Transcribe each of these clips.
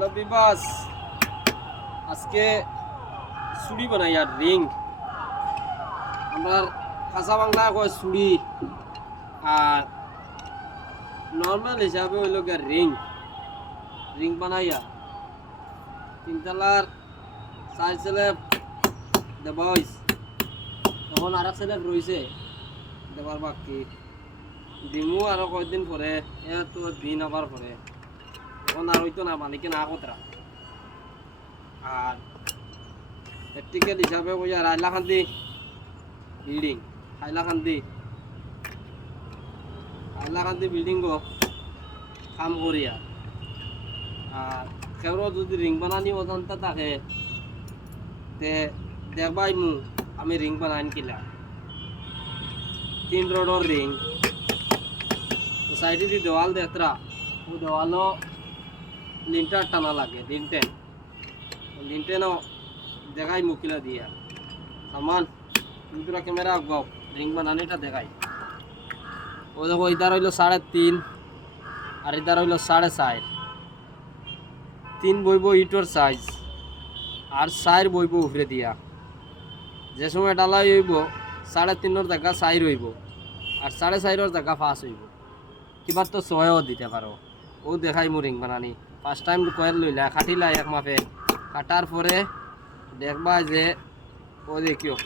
Hello বিবাস, আজকে চুড়ি বানাই আর রিং। আমরা খাসা বাংলা কয় চুড়ি, আর নর্মাল হিসাবে হইল গিয়া রিং। রিং বানাইয়া তিনতলার চার ছেলে দেওয়া হয়েছে, তখন আর এক ছেলে রয়েছে দেবার বাকি। দিমু আরো কয়েকদিন পরে, তো দিন আবার পরে, তখন আর হইতো না, মালিকে না কতরা। আর প্র্যাকটিক্যাল হিসাবে কইয়া হাইলাকান্দি বিল্ডিং, হাইলাকান্দি বিল্ডিং কাম করিয়া। আর কেউ যদি রিং বানানি অজান্তা থাকে তে দেখবাই আমি রিং বানাইন কিলা। 3 রোডর রিং, সাইডে দি দেওয়াল দেখতরা, ও দেওয়ালও লিন্টার টানা লাগে, লিনটেনও দেখাই মুখিলা দিয়া সামান দুটা ক্যামেরা আগাও রিং বানানিটা দেখাই। ও দেখো ইধার হইল 3.5 আর ইধার হইল 4.5। 3 বইব ইটর সাইজ আর 4 বইব উপরে দিয়া। যে সময় ডালাই হইব 3.5 জায়গা 4 হইব আর 4.5 জায়গা 5 হইব। কিবার তো 6ও দিতে পারো। ও দেখাই মু রিং বানানি। ফার্স্ট টাইম কয়েল লইলা কাটিলা এক মাপে, কাটার পরে দেখবা যে ও দেখিও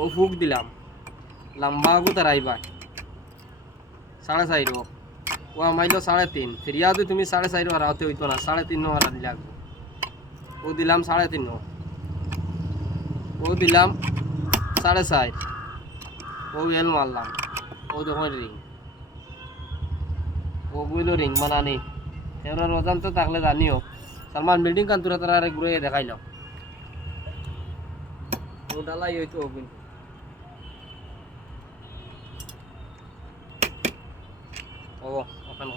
ও ফুক দিলাম লম্বা তারাইবা 4.5। ও আমাইল 3.5, ফিরিয়া তো তুমি 4.5 হারাতে হইতো না, 3.5 হারা দিলা। ও দিলাম 3.5, ও দিলাম 4.5, ও এল মারলাম। ও যখন রিং, ও বইল রিং বানানি। এবার রোজান তো থাকলে জানিও, সালমান বিল্ডিং কান্তুরা তারা ঘুরে দেখাইল। ও ডালাই হইতো কিন্তু ও ওখানে